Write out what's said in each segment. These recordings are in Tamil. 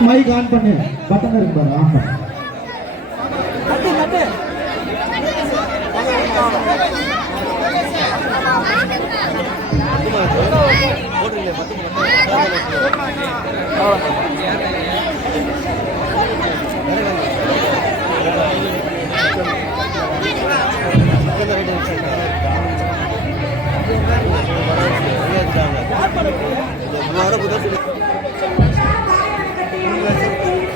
மைக் ஆன் பண்ணு. பட்டன் இருக்கு பாரு ஆன் பண்ணு. ஹலோ ஹலோ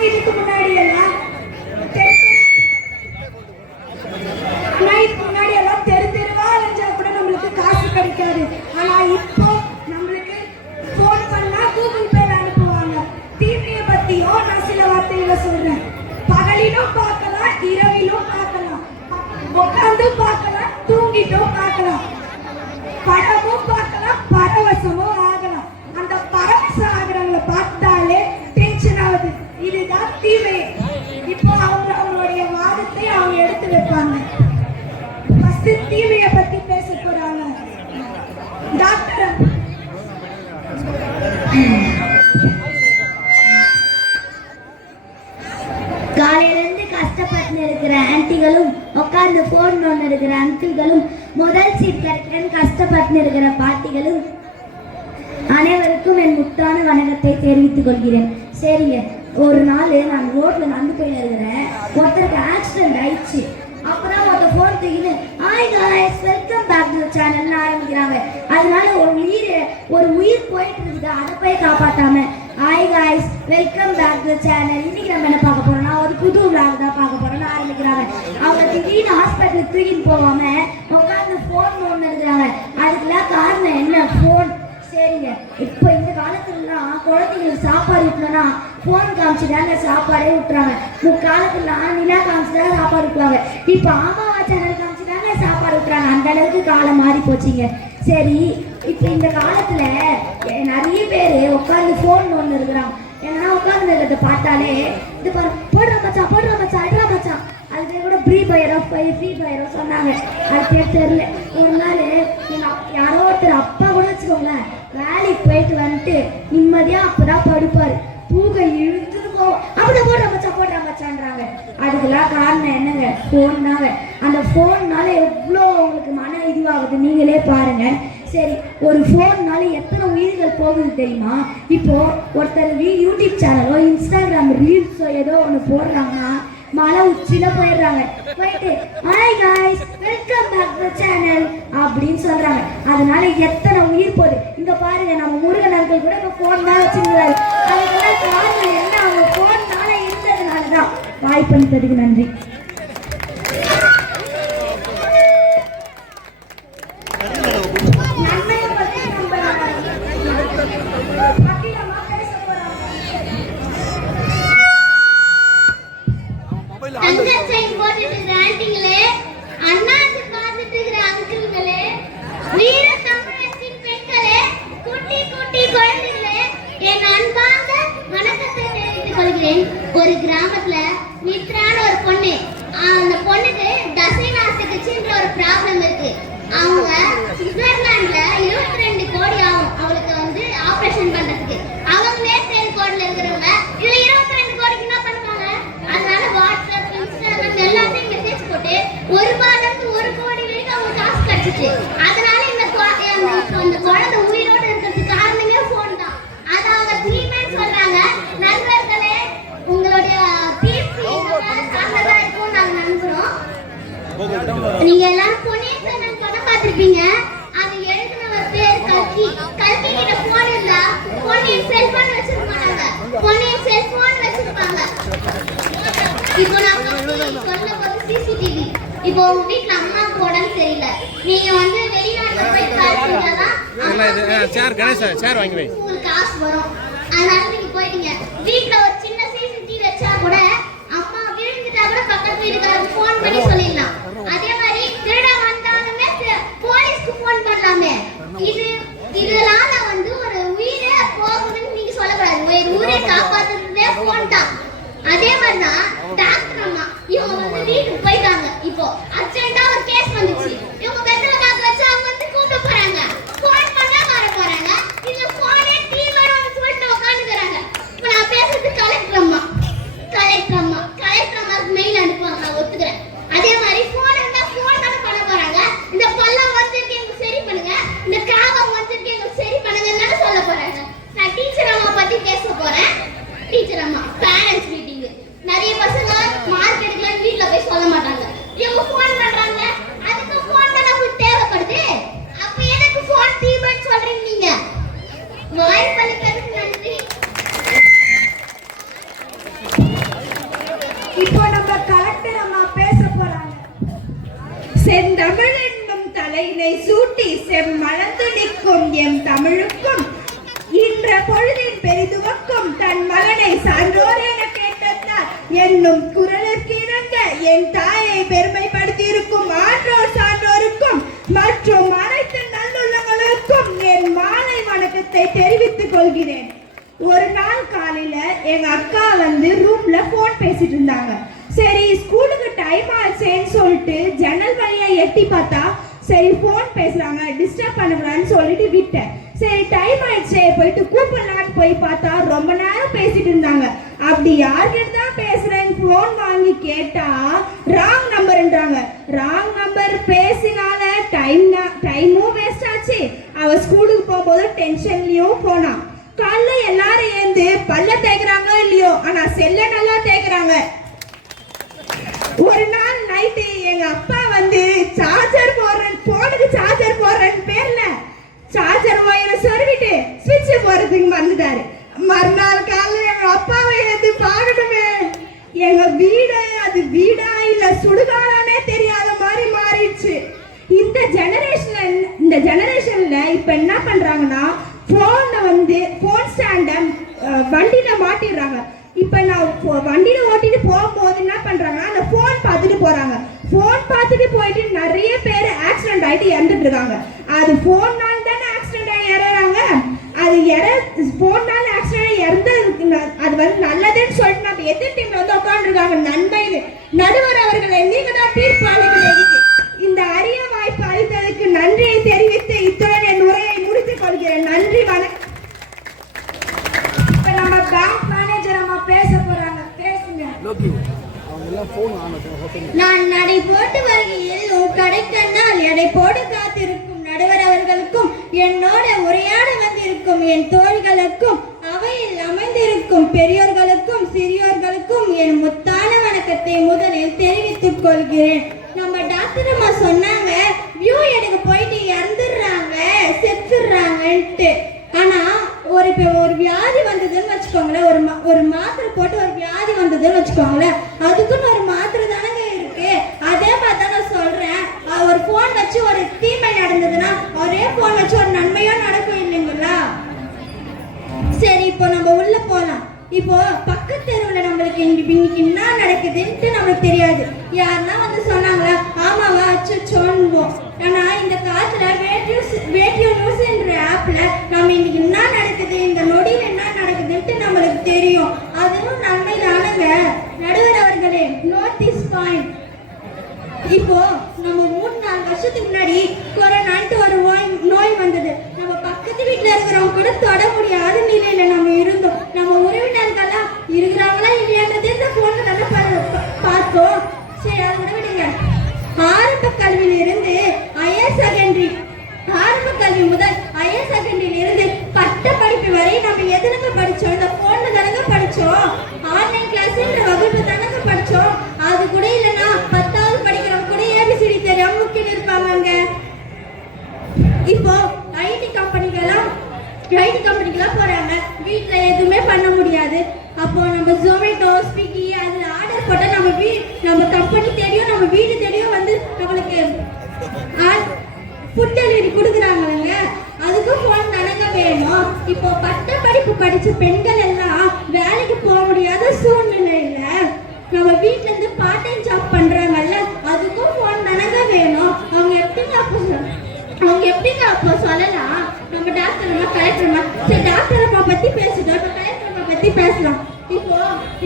ஆனா முன்னாடி எல்லாம் தெரு- ஆனா இதுக்கு முன்னாடி எல்லாம் தெரு தெருவா அலைஞ்சா கூட நம்மளுக்கு காசு கிடைக்காது ஆனா இப்போ நம்மளுக்கு ஃபோன் பண்ணா கூகுள் பேல அனுப்புவாங்க டிவியை பத்தியும் நான் சில வார்த்தைகளை சொல்றேன் பகலிலும் பார்க்கலாம் இரவிலும் பார்க்கலாம் உட்காந்து பார்க்கலாம் தூங்கிட்டும் பார்க்கலாம் படமும் பார்க்கலாம் பரவசமும் ஆகலாம் அந்த பரவசம் ஆகுறவங்கள பார்த்தாலே டென்ஷன் ஆகுது இதுதான் தீமை இப்போ அவங்க அவங்களுடைய வாதத்தை அவங்க இருப்பாங்க ஃபர்ஸ்ட் தீமையை பத்தி பேச போறாங்க. டாக்டர் காலையில இருந்து கஷ்டப்பட்டு இருக்கிற ஆன்ட்டிகளும் உட்கார்ந்து போன் நோண்டு இருக்கிற அங்கிள்களும் முதல் சீட் கிடைக்கிறேன்னு கஷ்டப்பட்டு இருக்கிற பாட்டிகளும் அனைவருக்கும் என் முத்தான வணக்கத்தை தெரிவித்துக் கொள்கிறேன். சரிங்க. ஒரு நாள் நான் ரோட்ல நடந்து போயிருக்கிறேன் ஒருத்தருக்கு ஆக்சிடென்ட் ஆயிடுச்சு. ஒருத்தர் hi guys welcome back to சேனல்னு ஆரம்பிக்கிறாங்க. அதனால ஒரு உயிர் ஒரு உயிர் போயிட்டு இருக்குது. அதை போய் காப்பாத்தாம hi guys welcome back to channel இன்னைக்கு நம்ம என்ன பார்க்க போறோம்னா ஒரு புது விளாக் தான் பார்க்க போறோம்னு ஆரம்பிக்கிறாங்க. அவங்க திடீர்னு ஹாஸ்பிட்டலுக்கு தூக்கிட்டு போகாம உட்காந்து ஃபோன் ஒன்று இருக்கிறாங்க. அதுக்கெல்லாம் காரணம் என்ன? ஃபோன் சரிங்க. இப்போ இந்த காலத்துலலாம் குழந்தைங்களுக்கு சாப்பாடு ஊட்டணும்னா ஃபோன் காமிச்சுதாங்க சாப்பாடே ஊட்டுறாங்க. முக்காலத்துலாம் நிலா காமிச்சுதான் சாப்பாடு ஊட்டுவாங்க. இப்போ ஆமா சேனல் காமிச்சுதாங்க சாப்பாடு ஊட்டுறாங்க. அந்த அளவுக்கு காலம் மாறி போச்சுங்க. சரி இப்போ இந்த காலத்துல நிறைய பேர் உட்காந்து ஃபோன் ஒன்று இருக்கிறாங்க. ஏன்னா உட்காந்து இருக்கிறத பார்த்தாலே இது பாரு போடுற மச்சான் போடுற மச்சான் அட்ரா மச்சான். அது கூட ஃப்ரீ ஃபயரோ ஃப்ரீ ஃபயரோ சொன்னாங்க. அது பேர் தெரியல. ஒரு நாள் எங்கள் அப்- யாரோ ஒருத்தர் அப்பா கூட வச்சுக்கோங்களேன் வேலைக்கு போயிட்டு வந்துட்டு நிம்மதியாக அப்போ தான் படுப்பார். பூகை இழுத்துட்டு போவோம். அப்படி போடுற மச்சான் போடுற மச்சான்றாங்க. அதுக்கெல்லாம் காரணம் என்னங்க? ஃபோன் தாங்க அந்த ஃபோன்னால எவ்வளோ உங்களுக்கு மன இதுவாகுது நீங்களே பாருங்க. சரி ஒரு ஃபோன்னால எத்தனை உயிர்கள் போகுது தெரியுமா? இப்போது ஒருத்தர் யூடியூப் சேனலோ இன்ஸ்டாகிராம் ரீல்ஸோ ஏதோ ஒன்று போடுறாங்கன்னா மலை உச்சில போயிடுறாங்க. போயிட்டு hi guys welcome back to channel அப்படின்னு சொல்றாங்க. அதனால எத்தனை உயிர் போகுது? இங்க பாருங்க நம்ம முருகன் அங்கிள் கூட இப்போ ஃபோன் தான் வச்சிருந்தாரு அதுக்கெல்லாம் காரணம் என்ன? அவங்க ஃபோன்னால இருந்ததுனால தான் வாய்ப்பளித்ததுக்கு நன்றி. நன்மையை பத்தி நம்ம வக்கீல் அம்மா பேச போறாங்க அங்கர் செயின் போட்டுட்டு இருக்கிற ஆண்டிங்களே அண்ணாச்சி பார்த்துட்டு இருக்கிற அங்கிள்களே வீர தமிழ் ஆயிடுச்சு அதனால இந்த கொ- அந்த இப்போ இந்த குழந்தை உயிரோட இருக்கிறதுக்கு காரணமே ஃபோன் தான் அது அவங்க ட்ரீட்மெண்ட் சொல்றாங்க நண்பர்களே உங்களுடைய தீர்ப்பு சார்ந்ததா இருக்கும் நாங்க நம்புறோம் நீங்க எல்லாரும் பொன்னியின் செல்வன் படம் பார்த்திருப்பீங்க அது எழுதினவர் பேர் கல்கி கல்கி கிட்ட போன் இருந்தா பொன்னியின் செல்வன் வச்சிருக்க மாட்டாங்க பொன்னியின் செல்போன் வச்சிருப்பாங்க இப்போ நான் உங்களுக்கு சொல்ல போது சிசிடிவி இப்போ உங்க வீட்ல அம்மாவுக்கு உடம்பு சரியில்லை. நீங்க வந்து வெளிநாட்டுல போய் ஆ, சேர் கணேஷ் சேர் வாங்கி வை. உங்களுக்கு காசு வரும். அதனால நீங்க போயிட்டீங்க வீட்ல ஒரு சின்ன சிசிடிவி வச்சா கூட அம்மா விழுந்துட்டா கூட பக்கத்து வீட்டுக்காரங்க ஃபோன் பண்ணி சொல்லிடலாம். அதே மாதிரி திருட வந்தாலுமே போலீஸ்க்கு ஃபோன் பண்ணலாமே. இது இதனால வந்து ஒரு உயிரே போகுதுன்னு நீங்க சொல்லக்கூடாது. ஒரு உயிரை காப்பாத்துறதே ஃபோன் தான். அதே மாதிரி தான் டாக்டர் அம்மா. இவங்க வந்து வீட்டுக்கு போயிட்டாங்க இப்போ அர்ஜென்ட்டா ஒரு கேஸ் வந்துச்சு இவங்க வெத்தலை காக்க வச்சு அவங்க வந்து கூப்பிட்டு போறாங்க ஃபோன் பண்ணா வர போறாங்க இந்த ஃபோனே டிவியோட வந்து சொல்லிட்டு உட்காந்துக்கிறாங்க இப்போ நான் பேசுறது கலெக்டர் அம்மா கலெக்டர் அம்மா கலெக்டர் அம்மாவுக்கு மெயில் அனுப்புவாங்க நான் ஒத்துக்கிறேன் அதே மாதிரி ஃபோன் இருந்தா ஃபோன் தானே பண்ண போறாங்க இந்த பள்ளம் வந்துருக்கு எங்களுக்கு சரி பண்ணுங்க இந்த காகம் வந்துருக்கு எங்களுக்கு சரி பண்ணுங்கன்னு சொல்ல போறாங்க நான் டீச்சர் அம்மா பத்தி பேச போறேன் டீச்சர் அம்மா பேரண்ட்ஸ் மீட்டிங் நிறைய பசங்க மார்க் எடுக்கலன்னு வீட்ல போய் சொல்ல மாட்டாங்க இவங்க ஃபோன் பண்றாங்க அதுக்கு ஃபோன் தானே உங்களுக்கு தேவைப்படுது அப்ப எதுக்கு ஃபோன் தீபன் சொல்றீங்க நீங்க வாய்ப்பளிக்கிறதுக்கு நன்றி இப்போ நம்ம கலெக்டர் அம்மா பேச போறாங்க செந்தமிழ் என்னும் தலையினை சூட்டி செம்மளந்து நிற்கும் எம் தமிழுக்கும் இன்ற பொழுதின் பெரிதுவக்கும் தன் மகனை சான்றோர் என கேட்டதால் என்னும் குரலுக்கு இணங்க என் தாயை பெருமைப்படுத்தியிருக்கும் ஆன்றோர் சான்றோருக்கும் மற்றும் அனைத்து நல்லுள்ளங்களுக்கும் என் மாலை வணக்கத்தை தெரிவித்துக் ஒரு நாள் காலையில எங்க அக்கா வந்து ரூம்ல போன் பேசிட்டு இருந்தாங்க. சரி ஸ்கூலுக்கு டைம் ஆச்சேன்னு சொல்லிட்டு ஜன்னல் வழியா எட்டி பார்த்தா சரி போன் பேசுறாங்க டிஸ்டர்ப் பண்ணக்கூடாதுன்னு சொல்லிட்டு விட்டேன். சரி டைம் ஆயிடுச்சே போயிட்டு கூப்பிடலான்னு போய் பார்த்தா ரொம்ப நேரம் பேசிட்டு இருந்தாங்க. அப்படி யார்கிட்ட தான் பேசுறேன்னு போன் வாங்கி கேட்டா ராங் நம்பர்ன்றாங்க ராங் நம்பர் பேசினால டைம் டைமும் வேஸ்ட் ஆச்சு. அவ ஸ்கூலுக்கு போகும்போது டென்ஷன்லயும் போனான். காலைல எல்லாரும் ஏந்து பல்ல தேய்க்கிறாங்க இல்லையோ ஆனா செல்ல நல்லா தேய்க்கிறாங்க. ஒரு நாள் நைட்டு எங்க அப்பா வந்து சார்ஜர் போடுறேன் போனுக்கு சார்ஜர் போடுறேன்னு பேர்ல சார்ஜர் ஒயரை சொருவிட்டு சுவிட்ச் போடுறதுக்கு மறந்துட்டாரு. மறுநாள் காலைல எங்க அப்பாவை ஏந்து பார்க்கணுமே. எங்க வீடு அது வீடா இல்ல சுடுகாடானே தெரியாத மாதிரி மாறிடுச்சு. இந்த ஜெனரேஷன்ல இந்த ஜெனரேஷன்ல இப்ப என்ன பண்றாங்கன்னா போன் வந்து போன் ஸ்டாண்டம் வண்டியில மாட்டிடுறாங்க. இப்ப நான் போ- வண்டியில ஓட்டிட்டு போகும்போது என்ன பண்ணுறாங்கன்னா அந்த போன் பார்த்துட்டு போறாங்க. போன் பார்த்துட்டு போயிட்டு நிறைய பேர் ஆக்சிடென்ட் ஆயிட்டு இறந்துட்டு இருக்காங்க. அது போன்னால தானே ஆக்சிடென்ட் ஆகி இறறாங்க அது இற போனால ஆக்சிடென்ட் இறந்தது அது வந்து நல்லதுன்னு சொல்லிட்டு நம்ம எதிர் டீம்ல வந்து உட்காந்துருக்காங்க நன்மை நடுவர் அவர்களை நீங்க தான் தீர்ப்பு அளிக்கிறீங்க. இந்த அரிய வாய்ப்பு அளித்ததுக்கு நன்றியை தெரிவித்து இத்துடன் என் உரையை முடித்துக் கொள்கிறேன். நன்றி வணக்கம் இப்ப நம்ம பேங்க் மேனேஜர் அம்மா பேச போறாங்க பேசுங்க நான் நடை போட்டு வருகையில் உன் கடைக்கண்ணால் எடை போடு காத்திருக்கும் நடுவர் அவர்களுக்கும் என்னோட உரையாட வந்திருக்கும் என் தோள்களுக்கும் அவையில் அமைந்திருக்கும் பெரியோர்களுக்கும் சிறியோர்களுக்கும் என் முத்தான வணக்கத்தை முதலில் தெரிவித்துக் கொள்கிறேன். நம்ம டாக்டர் அம்மா சொன்னாங்க வியூ எடுக்க போயிட்டு இறந்துடுறாங்க செத்துடுறாங்கன்ட்டு. ஆனா ஒரு இப்போ ஒரு வியாதி வந்ததுன்னு வச்சுக்கோங்களேன் ஒரு மா- ஒரு மாத்திரை போட்டு வருதுன்னு வச்சுக்கோங்களேன். அதுக்குன்னு ஒரு மாத்திரை தானங்க இருக்கு. அதே மாதிரி தான் நான் சொல்றேன். ஒரு ஃபோன் வச்சு ஒரு தீமை நடந்ததுன்னா ஒரே ஃபோன் வச்சு ஒரு நன்மையோ நடக்கும் இல்லைங்களா? சரி இப்போ நம்ம உள்ள போலாம். இப்போ பக்கத்து தெருவில் நம்மளுக்கு இன்னைக்கு என்ன நடக்குதுன்ட்டு நம்மளுக்கு தெரியாது. யாருன்னா வந்து சொன்னாங்களா ஆமாவா அச்சோன்னுவோம் ஆனா இந்த காலத்துல வேட்டியூ வேட்யூ நியூஸ்ன்ற ஆப்ல நம்ம இன்னைக்கு என்ன நடக்குது இந்த நொடியில் என்ன நடக்குதுன்ட்டு நம்மளுக்கு தெரியும். அதுவும் நல்ல வாங்க நடுவர் அவர்களே நோட் திஸ் பாயிண்ட் இப்போ நம்ம மூணு நாலு வருஷத்துக்கு முன்னாடி கொரோனான்ட்டு ஒரு நோய் நோய் வந்தது. நம்ம பக்கத்து வீட்டில் இருக்கிறவங்க கூட தொட முடியாத நிலையில நம்ம இருந்தோம். நம்ம உறவினர்கள்லாம் இருக்கிறாங்களா இல்லையான்றதே இந்த போன்ல நல்லா பார்த்தோம். சரி அதை விட விடுங்க. ஆரம்ப கல்வியில இருந்து ஹையர் செகண்டரி ஆரம்ப கல்வி முதல் ஹையர் செகண்டரியில இருந்து பட்ட படிப்பு வரை நம்ம எதுலங்க படிச்சோம்? இந்த போன்ல தானங்க படிச்சோம். ஆன்லைன் கிளாஸ்ன்ற வகுப்பு தானங்க படிச்சோம். அது கூட இல்லைன்னா அவங்க எப்படிங்க அப்போ சொல்லலாம்? நம்ம டாக்டர் அம்மா சரி டாக்டர் அம்மா பத்தி பேசிட்டோம். நம்ம கலெக்டர் அம்மா பத்தி பேசலாம். இப்போ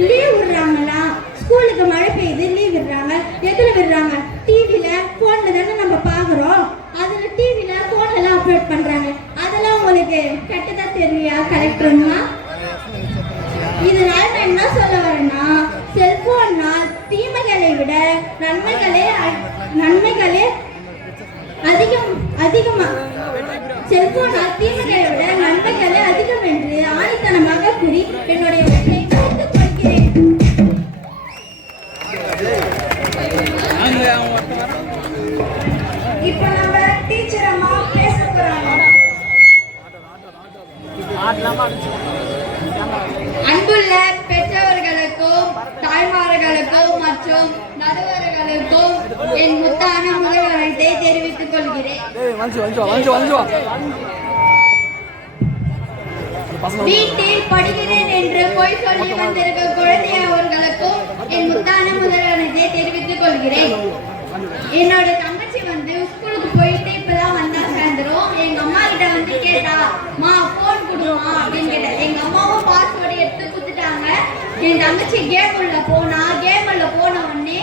லீவ் விடுறாங்களா? ஸ்கூலுக்கு மழை பெய்யுது லீவ் விடுறாங்க. எதுல விடுறாங்க? டிவில போன்ல தானே நம்ம பாக்குறோம் அதுல டிவில போன்ல எல்லாம் அப்லோட் பண்றாங்க. அதெல்லாம் உங்களுக்கு கெட்டதா தெரியலையா கலெக்டர்மா இதனால நான் என்ன சொல்ல வரேன்னா செல்போன்னால் தீமைகளை விட நன்மைகளே நன்மைகளே அதிகம் அதிகமா. செல்போனால் தீமைகளை விட நன்மைகளே அதிகம் என்று ஆணித்தனமாக கூறி என்னுடைய உரையை முடித்துக் கொள்கிறேன். இப்போ நம்ம டீச்சர் அம்மா பேச போறாங்க. அன்புள்ள பெற்றவர்களுக்கும் தாய்மார்களுக்கும் மற்றும் நடுவர்களுக்கும் என் முத்தான முதல் வணக்கத்தை தெரிவித்துக் கொள்கிறேன். வீட்டில் படிக்கிறேன் என்று பொய் சொல்லி வந்திருக்க குழந்தை அவர்களுக்கும் என் முத்தான முதல் வணக்கத்தை தெரிவித்துக் கொள்கிறேன். என்னோட தங்கச்சி வந்து ஸ்கூலுக்கு போயிட்டு இப்பதான் வந்தா சாயந்தரம் எங்க அம்மா கிட்ட வந்து கேட்டா மா போன் கொடுமா அப்படின்னு கேட்டா எங்க அம்மாவும் பாஸ்வேர்டு எடுத்து என் தங்கச்சி கேம் உள்ள போனா கேம் உள்ள போன உடனே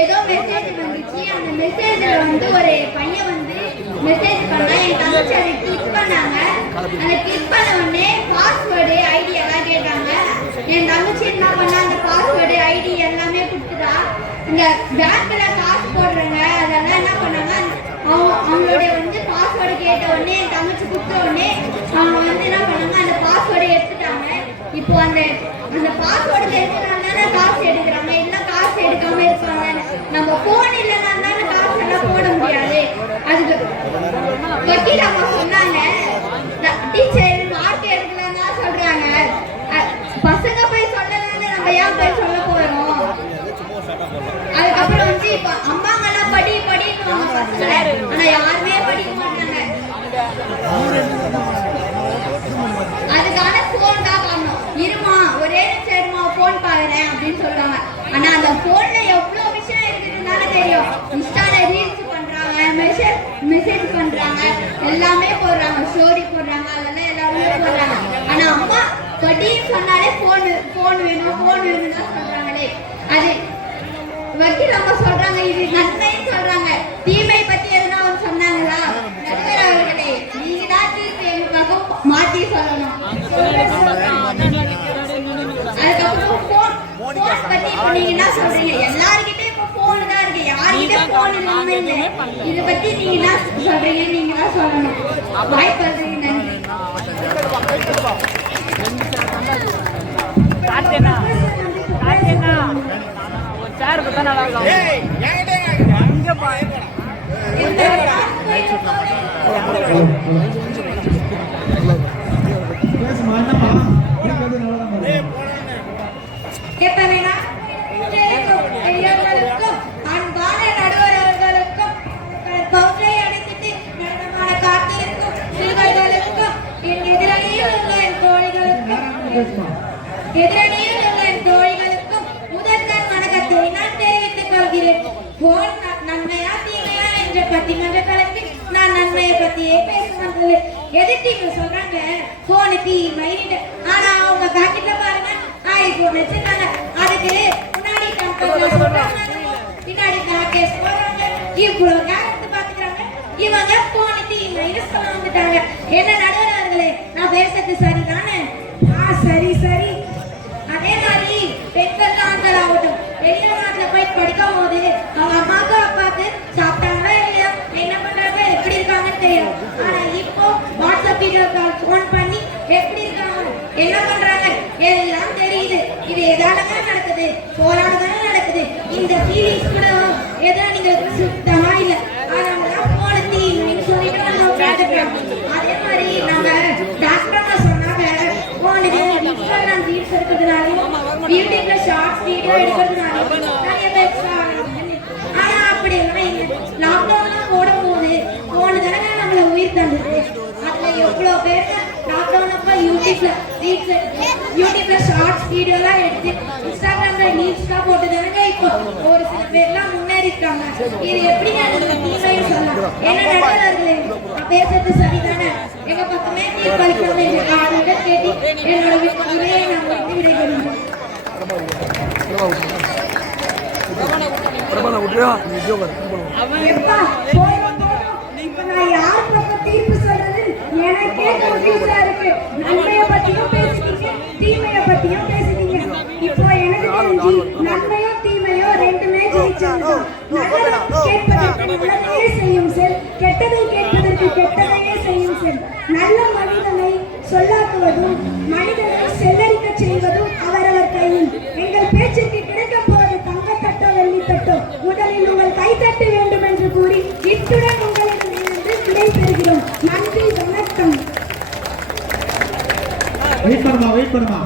ஏதோ மெசேஜ் வந்துச்சு. அந்த மெசேஜ்ல வந்து ஒரு பையன் வந்து மெசேஜ் பண்ணா என் தங்கச்சி அதை கிளிக் பண்ணாங்க. அதை கிளிக் பண்ண உடனே பாஸ்வேர்டு ஐடி எல்லாம் கேட்டாங்க. என் தங்கச்சி என்ன பண்ணா அந்த பாஸ்வேர்டு ஐடி எல்லாமே கொடுத்துட்டா. இந்த பேங்க்ல காசு போடுறாங்க அதெல்லாம் என்ன பண்ணாங்க அவங்க அவங்களுடைய வந்து பாஸ்வேர்டு கேட்ட உடனே என் தங்கச்சி கொடுத்த உடனே அவங்க வந்து என்ன பண்ணாங்க அந்த பாஸ்வேர்டை எடுத்துட்டாங்க இப்போ அந்த அந்த பாஸ்வேர்டு தெரிஞ்சனால காசு எடுக்கிறாங்க? இல்ல காசு எடுக்காம இருப்பாங்க? நம்ம போன் இல்லைன்னா தானே காசு எல்லாம் போட முடியாது. அதுக்கு வக்கீல் அம்மா சொன்னாங்க டீச்சர் மார்க் எடுக்கலாம் தான் சொல்றாங்க அஹ், பசங்க போய் சொல்லலாம்னு நம்ம ஏன் போய் சொல்ல போறோம் அதுக்கப்புறம் வந்து இப்ப அம்மாங்க எல்லாம் படி படின்னு பசங்களை ஆனா யாருமே படிக்க மாட்டாங்க அதுக்கான போன் தான் காரணம் இருமா ஒரே நிமிஷம் இருமா போன் பாக்குறேன் அப்படின்னு சொல்றாங்க ஆனா அந்த போன்ல எவ்வளவு விஷயம் இருக்குதுன்னு தெரியும் இன்ஸ்டால ரீல்ஸ் பண்றாங்க மெசேஜ் மெசேஜ் பண்றாங்க. எல்லாமே போடுறாங்க. ஸ்டோரி போடுறாங்க. அதெல்லாம் எல்லாருமே போடுறாங்க. ஆனா அம்மா படின்னு சொன்னாலே போன் போன் வேணும் போன் வேணும் தான் சொல்றாங்களே. அது வக்கீல் அவங்க சொல்றாங்க இது நன்மைன்னு சொல்றாங்க. தீமை பத்தி எதுனா அவங்க சொன்னாங்களா? நடுவர் அவர்களே நீங்க தான் தீர்ப்பு எங்களுக்காக மாத்தி சொல்லணும். அதுக்கப்புறம் போன் போன் பத்தி இப்ப நீங்க என்ன சொல்றீங்க? எல்லாருக்கும் இப்ப போன் தான் இருக்கு யார்கிட்ட போன் இல்லாம இல்ல இத பத்தி நீங்க என்ன சொல்றீங்க நீங்க தான் சொல்லணும் வாய்ப்பு நன்றி என்னப்பா கேட்கறது நல்லதான் எப்ப வேணா உங்களுக்கும் பெரியவர்களுக்கும் அன்பான நடுவர் அவர்களுக்கும் உங்கள் பவுண்டரை அடித்துட்டு நடனமான காத்திருக்கும் சிறுவர்களுக்கும் என் எதிரணியில் உள்ள என் தோழிகளுக்கும் பேசுமா எதிரணியில் உள்ள என் தோழிகளுக்கும் முதற்கண் வணக்கத்தை நான் தெரிவித்துக் கொள்கிறேன். போன் ந- நன்மையா தீமையா என்ற பட்டிமன்ற களத்தில் நான் நன்மையை பத்தியே பேச வந்தது எதுக்கு இவங்க சொல்றாங்க. போனு தீமைன்னு ஆனா அவங்க பாருங்க. ஐபோன் வச்சிருக்காங்க. அதுக்கு முன்னாடி கம்பெனில சொல்றாங்க பின்னாடி இவ்வளவு கேரக்டர் பாத்துக்கிறாங்க இவங்க போனு தீமைன்னு சொல்ல வந்துட்டாங்க என்ன நடுவர்களே நான் பேசுறது சரிதானே? சரி சரி. அதே மாதிரி பெண்கள் ஆண்கள் ஆகட்டும் வெளியில நாட்டுல போய் படிக்கும் போது அவங்க அம்மாக்கு அப்பாவுக்கு சாப்பிட்டாங்களா இல்லையா? என்ன பண்றாங்க? எப்படி இருக்காங்கன்னு தெரியும். ஆனா இப்போ வாட்ஸ்அப் வீடியோ கால் ஃபோன் பண்ணி எப்படி இருக்காங்க என்ன பண்றாங்க எல்லாம் தெரியுது. இது எதானங்க நடக்குது போராடுதானே நடக்குது. இந்த ஃபீலிங்ஸ் கூட எதோ நீங்க சுத்தமா இல்ல. ஆனா போன தீ சொல்லிட்டு நம்ம டாக்டர் இன்ஸ்டாகிராம் ரீல்ஸ் யூடியூப்ல ஷார்ட்ஸ் வீடியோ நிறைய பேர் ஆனா அப்படி எல்லாம் இல்லை. லாக்டவுன்லாம் போடும்போது போன தடவை நம்மள உயிர் தந்துருக்கு. அதுல எவ்வளவு பேர் யூடியூப்ல ரீல்ஸ் யூடியூப்ல ஷார்ட்ஸ் வீடியோலாம் எடுத்து இன்ஸ்டாகிராம்ல ரீல்ஸ்லாம் போட்டு தானங்க இப்போ ஒரு சில பேர்லாம் முன்னேறி இருக்காங்க. இது எப்படி அதுக்கு தீமைன்னு சொல்லலாம். என்ன நண்பர்களே பேசுறது சரிதானே? எங்க பக்கமே தீர்ப்பளிக்காம எங்க காதல கேட்டு என்னோட உரையை நான் வந்து விடைபெறுகிறேன். எப்பா போதும் போதும் இப்ப நான் யார் பக்கம் தீர்ப்பு சொல்றது? எனக்கே கன்ஃபியூஸா இருக்கு. করবা